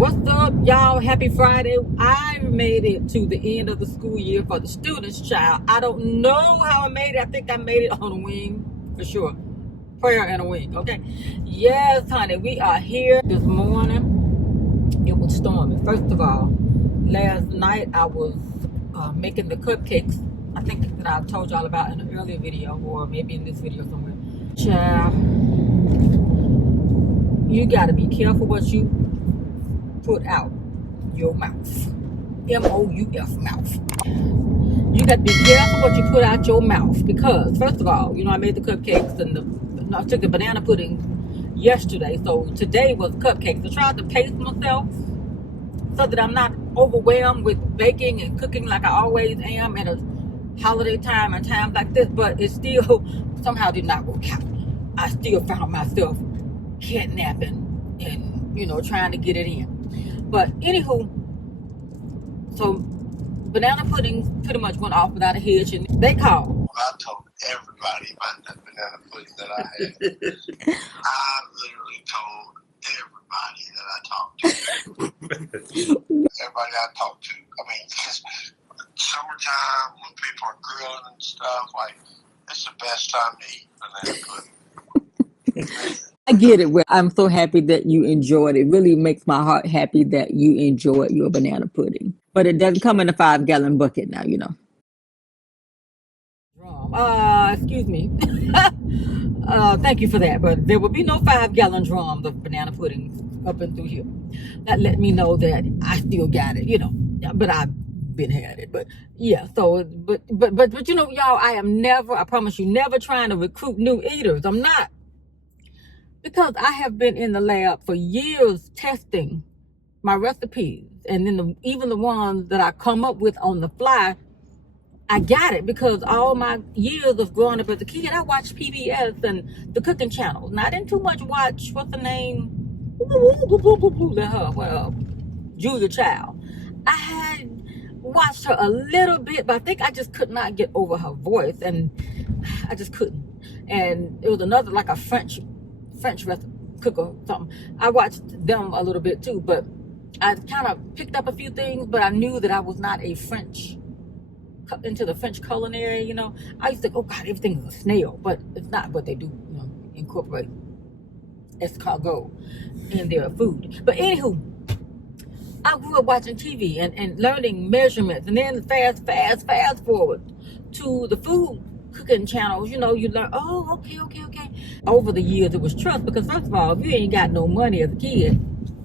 What's up, y'all? Happy Friday. I made it to the end of the school year for the students, child. I don't know how I made it. I think I made it on a wing, for sure. Prayer and a wing, okay? Yes, honey, we are here this morning. It was storming. First of all, last night I was making the cupcakes. I think that I told y'all about in an earlier video, or maybe in this video somewhere. Child, you gotta be careful what you put out your mouth. M-O-U-F, mouth. You got to be careful what you put out your mouth, because first of all, you know, I made the cupcakes and I took the banana pudding yesterday, so today was cupcakes. I tried to pace myself so that I'm not overwhelmed with baking and cooking like I always am at a holiday time and times like this, but it still somehow did not work out. I still found myself kidnapping and, you know, trying to get it in. But anywho, so banana pudding pretty much went off without a hitch, and they called. I told everybody about that banana pudding that I had. I literally told everybody that I talked to. Everybody I talked to. I mean, because summertime when people are grilling and stuff, like, it's the best time to eat banana pudding. I get it. I'm so happy that you enjoyed it. It really makes my heart happy that you enjoyed your banana pudding. But it doesn't come in a 5-gallon bucket now, you know. Excuse me. Thank you for that. But there will be no 5-gallon drums of banana pudding up and through here. That let me know that I still got it, you know. But I've been had it. But yeah, so but you know, y'all, I promise you, never trying to recruit new eaters. I'm not. Because I have been in the lab for years testing my recipes, and then even the ones that I come up with on the fly, I got it because all my years of growing up as a kid, I watched PBS and the cooking channels. Now, I didn't too much watch, what's the name? Julia Child. I had watched her a little bit, but I think I just could not get over her voice, and I just couldn't. And it was another, like a French cook or something. I watched them a little bit too, but I kind of picked up a few things, but I knew that I was not into the French culinary, you know. I used to think, oh God, everything is a snail, but it's not what they do, you know, incorporate escargot in their food. But anywho, I grew up watching TV and learning measurements, and then fast forward to the food cooking channels, you know, you learn, oh, okay. Over the years, it was trust, because first of all, if you ain't got no money as a kid,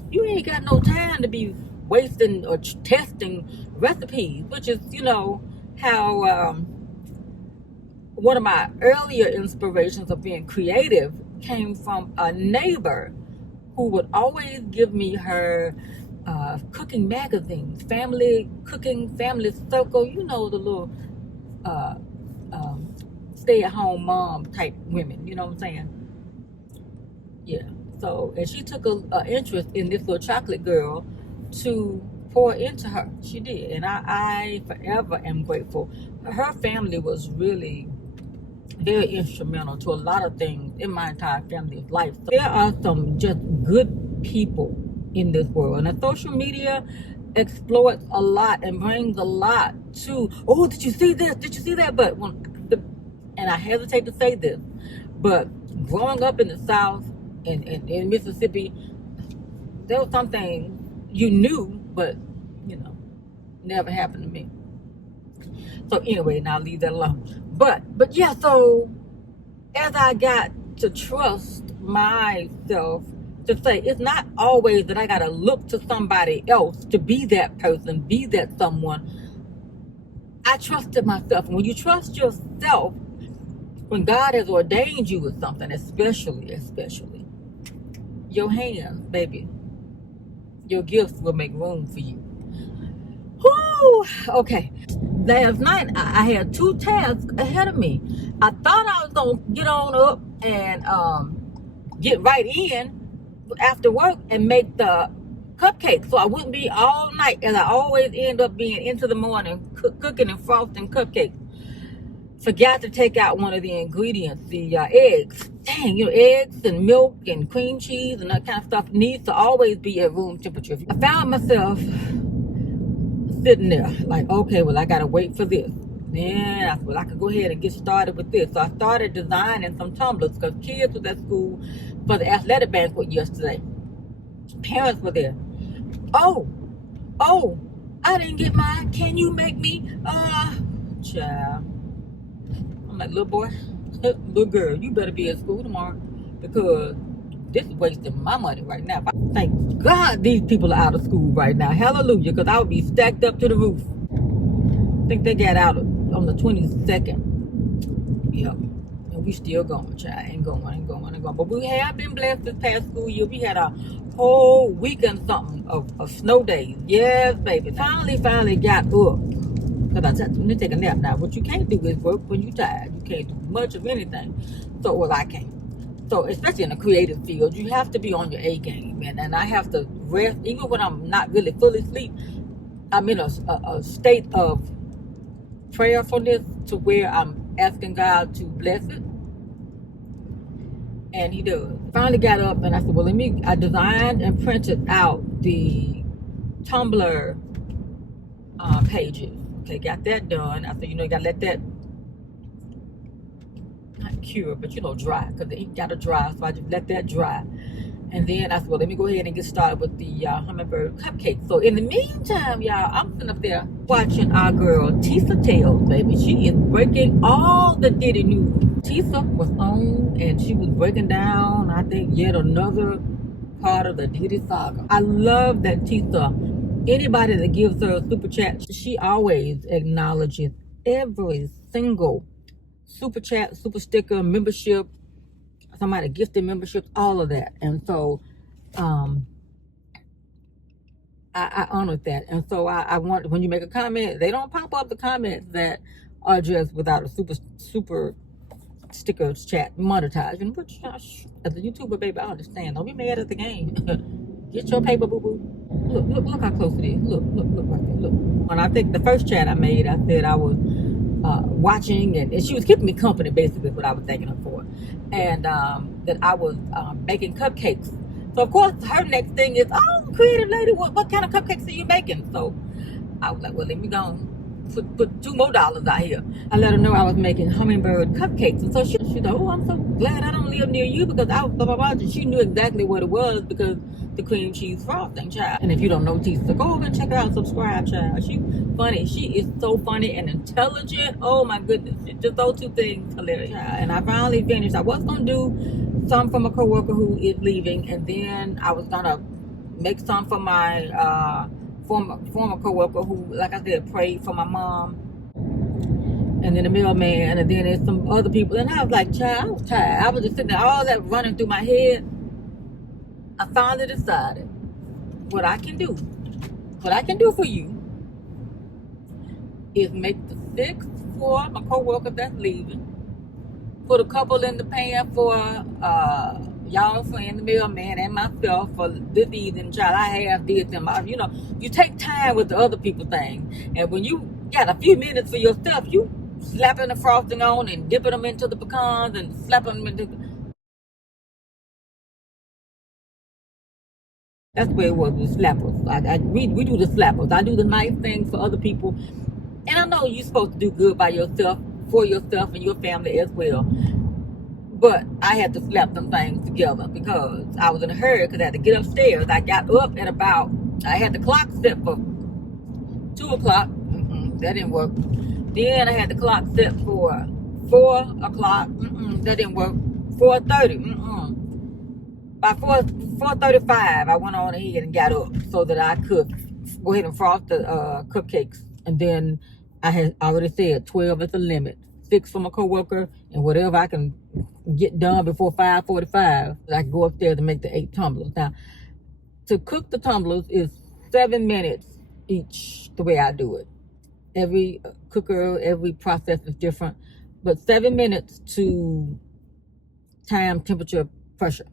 you ain't got no time to be wasting or testing recipes, which is, you know, how one of my earlier inspirations of being creative came from a neighbor who would always give me her cooking magazines, family cooking, family circle, you know, the little stay-at-home mom type women, you know what I'm saying? Yeah. So, and she took a interest in this little chocolate girl to pour into her. She did, and I forever am grateful. Her family was really very instrumental to a lot of things in my entire family's life. So there are some just good people in this world, and social media exploits a lot and brings a lot to, oh, did you see this? Did you see that? But and I hesitate to say this, but growing up in the South, in Mississippi, there was something you knew, but, you know, never happened to me. So anyway, now I'll leave that alone. But yeah, so as I got to trust myself to say, it's not always that I got to look to somebody else to be that person, be that someone. I trusted myself. And when you trust yourself, when God has ordained you with something, especially, your hands, baby, your gifts will make room for you. Whew, okay. Last night, I had 2 tasks ahead of me. I thought I was going to get on up and get right in after work and make the cupcakes, so I wouldn't be all night, as I always end up being into the morning cooking and frosting cupcakes. forgot to take out one of the ingredients, the eggs. Dang, eggs and milk and cream cheese and that kind of stuff needs to always be at room temperature. I found myself sitting there like, okay, well, I gotta wait for this. Then I said, well, I could go ahead and get started with this. So I started designing some tumblers because kids was at school for the athletic banquet yesterday. Parents were there. Oh, I didn't get mine. Can you make me, child. I'm like, little boy, little girl, you better be at school tomorrow because this is wasting my money right now. Thank God these people are out of school right now. Hallelujah, because I would be stacked up to the roof. I think they got out on the 22nd. Yep. And we still going, child. Ain't going. But we have been blessed this past school year. We had a whole weekend something of snow days. Yes, baby. Finally got up. Because I said, let me take a nap now. What you can't do is work when you're tired. You can't do much of anything. So, well, I can't. So, especially in the creative field, you have to be on your A game, man. And I have to rest. Even when I'm not really fully asleep, I'm in a state of prayerfulness to where I'm asking God to bless it. And he does. Finally got up and I said, well, I designed and printed out the Tumblr pages. Okay, got that done. I said, you gotta let that, not cure, but dry, because the ink gotta dry. So I just let that dry. And then I said, well, let me go ahead and get started with the hummingbird cupcake. So in the meantime, y'all, I'm sitting up there watching our girl, Tisa Tales, baby. She is breaking all the Diddy news. Tisa was on and she was breaking down, I think, yet another part of the Diddy saga. I love that Tisa, anybody that gives her a super chat, she always acknowledges every single super chat, super sticker, membership, somebody gifted memberships, all of that. And so I honored that. And so I want, when you make a comment, they don't pop up the comments that are just without a super sticker chat monetized. Which, as a YouTuber, baby, I understand. Don't be mad at the game. Get your paper, boo-boo. Look how close it is. Look right there. Look. When I think the first chat I made, I said I was watching, and she was keeping me company, basically, what I was thanking her for. And that I was making cupcakes. So, of course, her next thing is, oh, creative lady, what kind of cupcakes are you making? So, I was like, well, let me go and put $2 more out here. I let her know I was making hummingbird cupcakes. And so she said, oh, I'm so glad I don't live near you because I was blah, blah, blah. And she knew exactly what it was because the cream cheese frosting, child. And if you don't know Tisa, go over and check her out, subscribe, child. She's funny. She is so funny and intelligent. Oh my goodness. Just those two things, hilarious. And I finally finished. I was going to do some from a coworker who is leaving, and then I was going to make some for my former coworker who, like I said, prayed for my mom. And then the mailman, and then there's some other people. And I was like, child, I was tired. I was just sitting there, all that running through my head. I finally decided what I can do for you is make the 6 for my coworker that's leaving, put a couple in the pan for y'all friend, the mailman, and myself for this evening. Child, I have did them. You take time with the other people thing, and when you got a few minutes for yourself, you slapping the frosting on and dipping them into the pecans and slapping them into. That's where it was with slappers. We do the slappers. I do the nice things for other people. And I know you're supposed to do good by yourself, for yourself and your family as well. But I had to slap them things together because I was in a hurry because I had to get upstairs. I got up at about, I had the clock set for 2 o'clock. That didn't work. Then I had the clock set for 4 o'clock. That didn't work. 4:30. By 4:35, I went on ahead and got up so that I could go ahead and frost the cupcakes. And then I had already said 12 is the limit. 6 from a coworker, and whatever I can get done before 5:45, I can go upstairs and make the 8 tumblers. Now, to cook the tumblers is 7 minutes each, the way I do it. Every cooker, every process is different, but 7 minutes to time, temperature, pressure.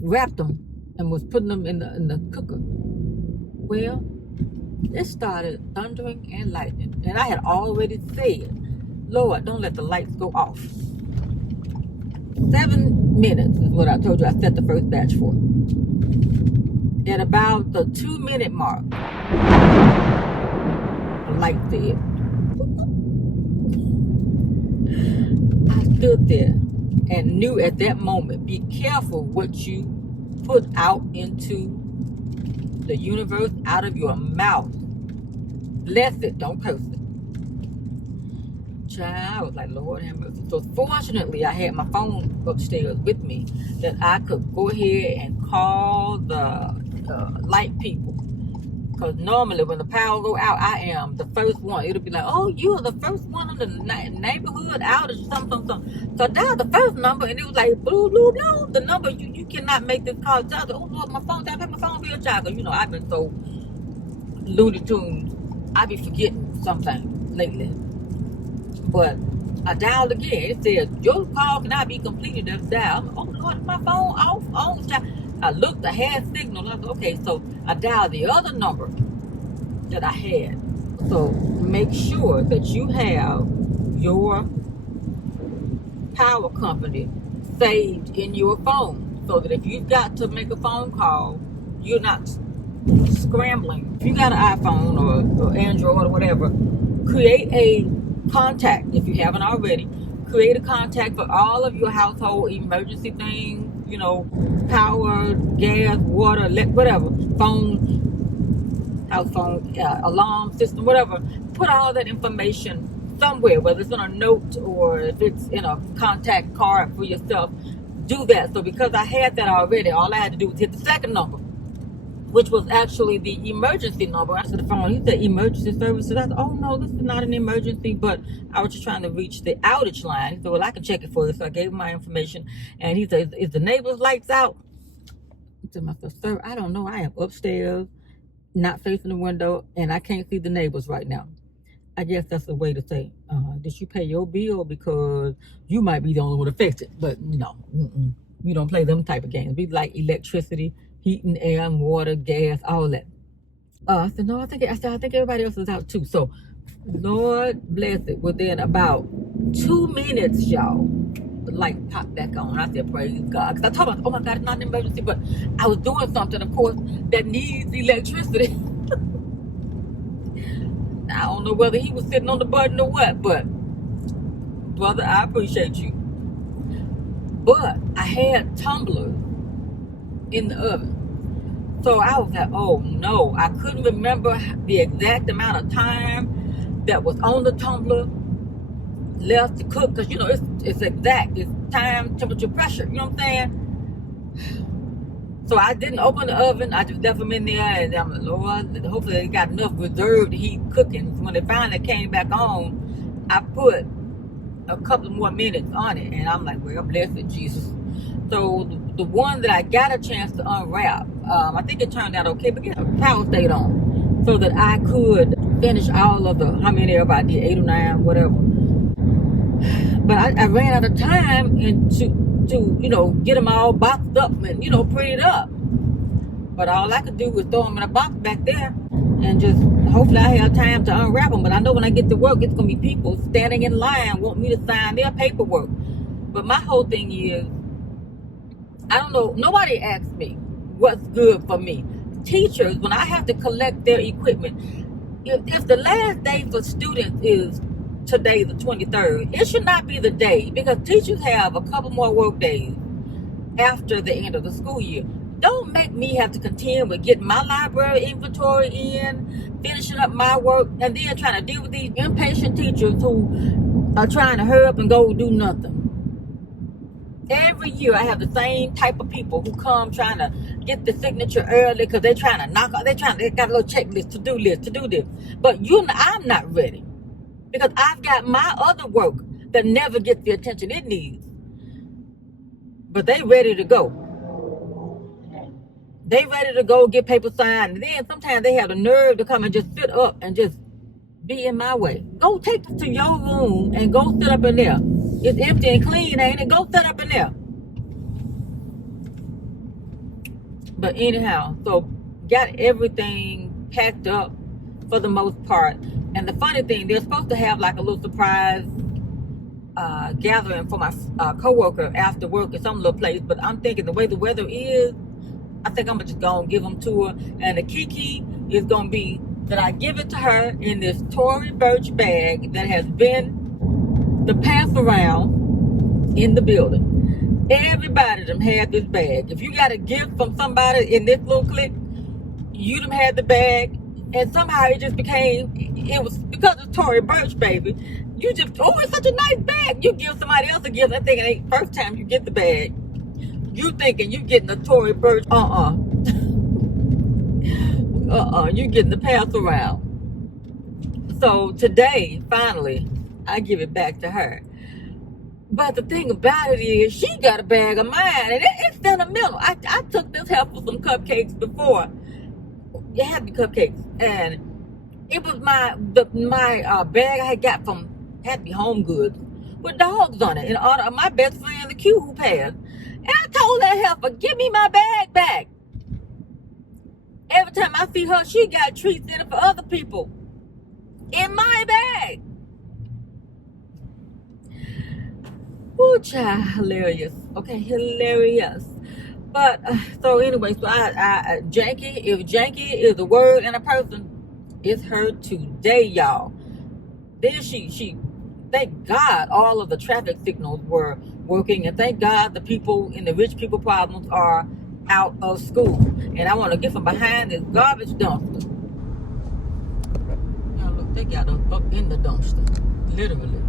Wrapped them and was putting them in the cooker. Well, it started thundering and lightning, and I had already said, Lord, don't let the lights go off. 7 minutes is what I told you I set the first batch for. At about the 2-minute mark, the light did. I stood there and knew at that moment, be careful what you put out into the universe, out of your mouth. Bless it, don't curse it. Child, I was like, Lord have mercy. So fortunately, I had my phone upstairs with me that I could go ahead and call the light people. Because normally when the power go out, I am the first one. It'll be like, oh, you are the first one in the neighborhood outage, something. So I dialed the first number, and it was like, blue, blue, blue. The number, you cannot make this call. So I said, oh, Lord, my phone, I pay my phone bill, child. Because, I've been so Looney Tunes. I be forgetting something lately. But I dialed again. It said, your call cannot be completed. That's dialed. Oh, Lord, my phone off. Oh, child. I looked, I had signal. I was okay, so I dialed the other number that I had. So make sure that you have your power company saved in your phone, so that if you've got to make a phone call, you're not scrambling. If you got an iPhone or Android or whatever, create a contact. If you haven't already, create a contact for all of your household emergency things. Power, gas, water, whatever, phone, house phone, alarm system, whatever. Put all that information somewhere, whether it's on a note or if it's in a contact card for yourself. Do that. So because I had that already, all I had to do was hit the second number, which was actually the emergency number. I answered the phone. He said emergency services. I said, oh no, this is not an emergency, but I was just trying to reach the outage line. He said, well, I can check it for you. So I gave him my information, and he said, is the neighbor's lights out? I said, myself, sir, I don't know. I am upstairs, not facing the window, and I can't see the neighbors right now. I guess that's the way to say, did you pay your bill? Because you might be the only one affected. But no, we don't play them type of games. We like electricity, heating, air, and water, gas, all that. I said, no, I think everybody else is out too. So, Lord bless it. Within about 2 minutes, y'all, the light popped back on. I said, praise God. Because I told myself, oh my God, it's not an emergency. But I was doing something, of course, that needs electricity. I don't know whether he was sitting on the button or what, but brother, I appreciate you. But I had tumblers in the oven. So I was like, oh no, I couldn't remember the exact amount of time that was on the tumbler left to cook, because it's exact. It's time, temperature, pressure. You know what I'm saying? So I didn't open the oven. I just left them in there, and I'm like, Lord, hopefully they got enough reserved heat cooking. So when they finally came back on, I put a couple more minutes on it, and I'm like, well, blessed Jesus. So the one that I got a chance to unwrap, I think it turned out okay, but the power stayed on, so that I could finish all of the, how many of I did, 8 or 9, whatever. But I ran out of time to get them all boxed up and prettied up. But all I could do was throw them in a box back there, and just hopefully I have time to unwrap them. But I know when I get to work, it's gonna be people standing in line wanting me to sign their paperwork. But my whole thing is, I don't know, nobody asks me what's good for me. Teachers, when I have to collect their equipment, if the last day for students is today, the 23rd, it should not be the day, because teachers have a couple more work days after the end of the school year. Don't make me have to contend with getting my library inventory in, finishing up my work, and then trying to deal with these impatient teachers who are trying to hurry up and go do nothing. Every year I have the same type of people who come trying to get the signature early because they're trying to knock out, they got a little checklist, to-do list, to do this. But I'm not ready, because I've got my other work that never gets the attention it needs. But they ready to go. They ready to go get paper signed. And then sometimes they have the nerve to come and just sit up and just be in my way. Go take this to your room and go sit up in there. It's empty and clean, ain't it? Go sit up in there. But anyhow, so got everything packed up for the most part. And the funny thing, they're supposed to have like a little surprise gathering for my coworker after work at some little place. But I'm thinking the way the weather is, I think I'm just gonna give them to her. And the key is gonna be that I give it to her in this Tory Burch bag that has been the pass around in the building. Everybody them had this bag. If you got a gift from somebody in this little clique, you them had the bag. And somehow it just became, it was because it's Tory Burch, baby. You just, oh, it's such a nice bag. You give somebody else a gift. I think it ain't first time you get the bag. You thinking you getting a Tory Burch. You getting the pass around. So today, finally, I give it back to her. But the thing about it is, she got a bag of mine, and it's sentimental. I took this help for some cupcakes before. It had to be cupcakes, and it was my bag I had got from, had to be Home Goods, with dogs on it, in honor of my best friend, the Q, who passed. And I told that helper, give me my bag back. Every time I see her, she got treats in it for other people. In my bag. Ooh, child, hilarious. Okay, hilarious. But, so anyway, so janky, if janky is a word and a person, it's her today, y'all. Then she, thank God all of the traffic signals were working, and thank God the people in the rich people problems are out of school. And I want to get from behind this garbage dumpster. Now look, they got us up in the dumpster, literally.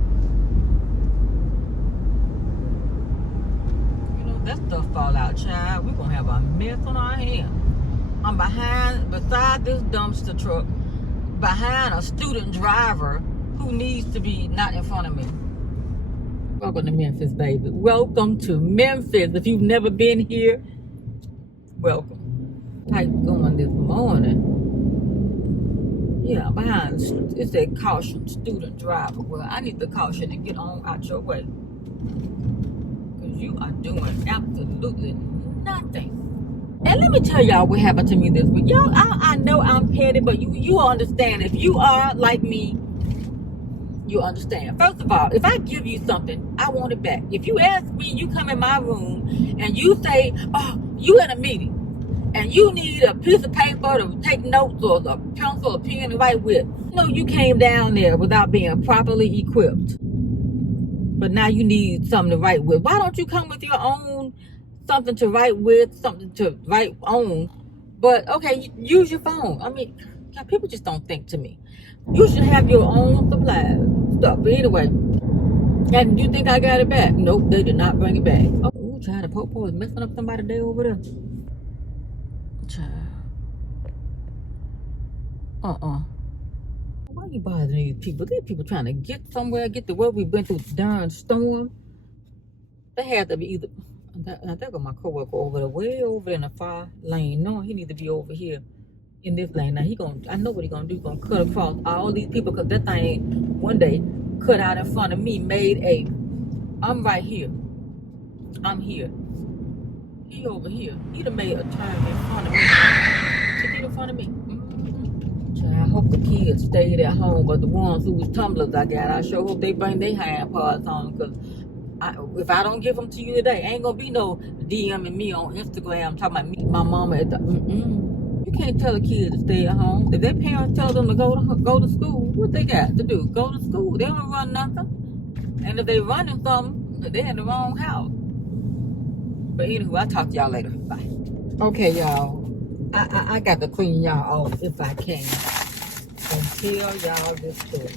You know, that stuff fall out, child. We're gonna have a mess on our hands. I'm beside this dumpster truck, behind a student driver who needs to be not in front of me. Welcome to Memphis, baby. Welcome to Memphis. If you've never been here, welcome. Pipe going this morning. Yeah, behind it said caution, student driver. Well, I need the caution and get on out your way. Because you are doing absolutely nothing. And let me tell y'all what happened to me this week. Y'all, I know I'm petty, but you understand. If you are like me, you understand. First of all, if I give you something, I want it back. If you ask me, you come in my room and you say, oh, you in a meeting and you need a piece of paper to take notes or a pencil or pen to write with. No, you came down there without being properly equipped. But now you need something to write with. Why don't you come with your own something to write with, something to write on? But okay, use your phone. I mean, people just don't think to me. You should have your own supplies stuff. But anyway, and you think I got it back? Nope, they did not bring it back. Oh, child, the popo is messing up somebody's day over there. Child. Why you bothering these people? These people trying to get somewhere, get to where we've been through the darn storm. They had to be either. I think my coworker over there, way over in the far lane. No, he need to be over here in this lane. Now I know what he gonna do. He's gonna cut across all these people, because that thing one day cut out in front of me, I'm right here. I'm here. He over here. He done made a turn in front of me. To get in front of me. I hope the kids stayed at home, but the ones whose Tumblers I got, I sure hope they bring their hand parts on them, because if I don't give them to you today, ain't gonna be no DMing me on Instagram talking about me, my mama at the You can't tell a kid to stay at home. If their parents tell them to go to school, what they got to do? Go to school. They don't run nothing. And if they running something, they're in the wrong house. But anyway, I'll talk to y'all later. Bye. Okay, y'all. I got to clean y'all off if I can and tell y'all this story.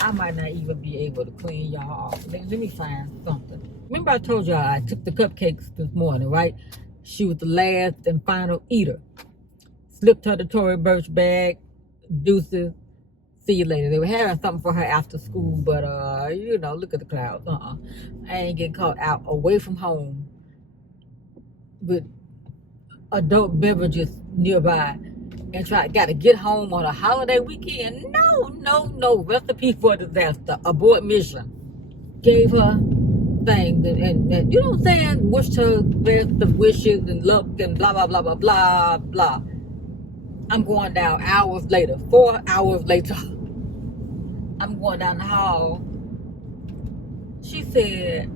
I might not even be able to clean y'all off. Let me find something. Remember I told y'all I took the cupcakes this morning, right? She was the last and final eater. Slipped her the Tory Burch bag. Deuces. See you later. They were having something for her after school, but look at the clouds. I ain't getting caught out away from home with adult beverages nearby and got to get home on a holiday weekend. No. Recipe for disaster. Abort mission. Gave her things and you know what I'm saying? Wished her best of wishes and luck and blah, blah, blah, blah, blah, blah. I'm going down hours later. 4 hours later. I'm going down the hall she said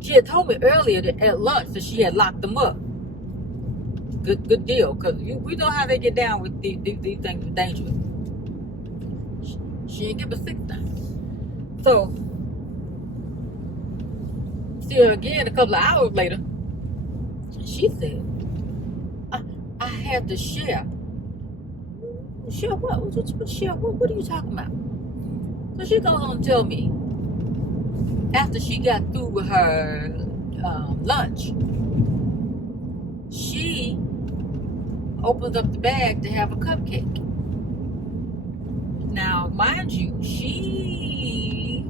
she had told me earlier that at lunch that she had locked them up. Good deal, because we know how they get down with these things are dangerous. She didn't give a $6. So see her again a couple of hours later. She said, I had to share. Share what? Share what? What are you talking about? So she goes on to tell me, after she got through with her lunch, she opens up the bag to have a cupcake. Now, mind you, she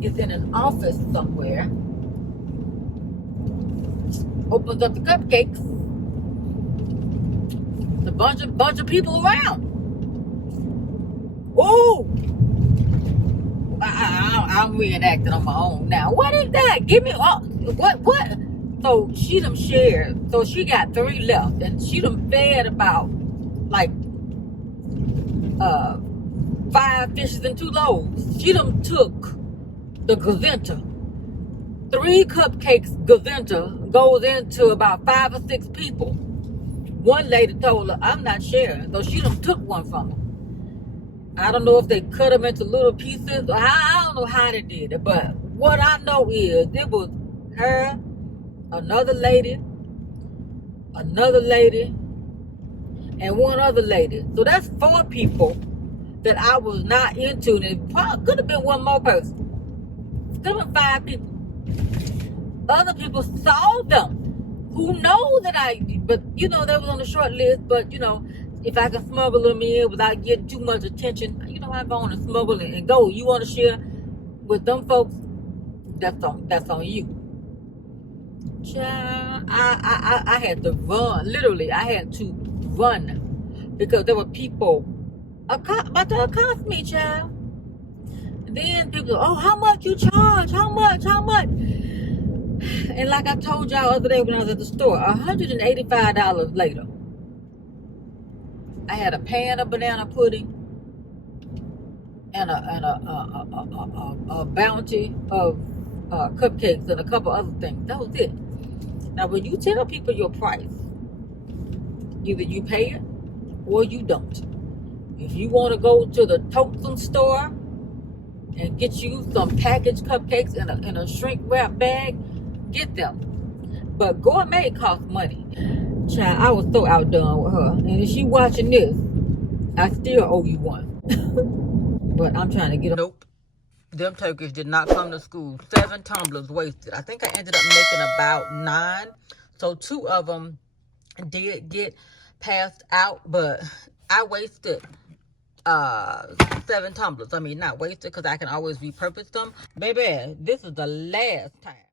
is in an office somewhere, opens up the cupcakes, a bunch of people around. Oh, I'm reenacting on my own now. What is that? Give me what? So she done shared. So she got 3 left, and she done fed about like 5 fishes and 2 loaves. She done took the gazenta. 3 cupcakes gazenta goes into about 5 or 6 people. One lady told her, I'm not sharing. So she done took one from her. I don't know if they cut them into little pieces. Or I don't know how they did it. But what I know is it was her, another lady, and one other lady. So that's 4 people that I was not into. And it probably could have been one more person. Could have been 5 people. Other people saw them. Who know that but you know, they was on the short list, but you know, if I can smuggle them in without getting too much attention, you know, I go on and smuggle it and go. You want to share with them folks? That's on you. Child, I had to run. Literally, I had to run because there were people about to accost me, child. And then people, oh, how much you charge? How much? And like I told y'all the other day when I was at the store, $185 later, I had a pan of banana pudding and a bounty of cupcakes and a couple other things. That was it. Now, when you tell people your price, either you pay it or you don't. If you want to go to the totem store and get you some packaged cupcakes in a shrink wrap bag, get them. But gourmet costs money. Child, I was so outdone with her. And if she watching this, I still owe you one. But I'm trying to get them. Nope. Them turkeys did not come to school. 7 tumblers wasted. I think I ended up making about 9. So 2 of them did get passed out, but I wasted 7 tumblers. I mean, not wasted because I can always repurpose them. Baby, this is the last time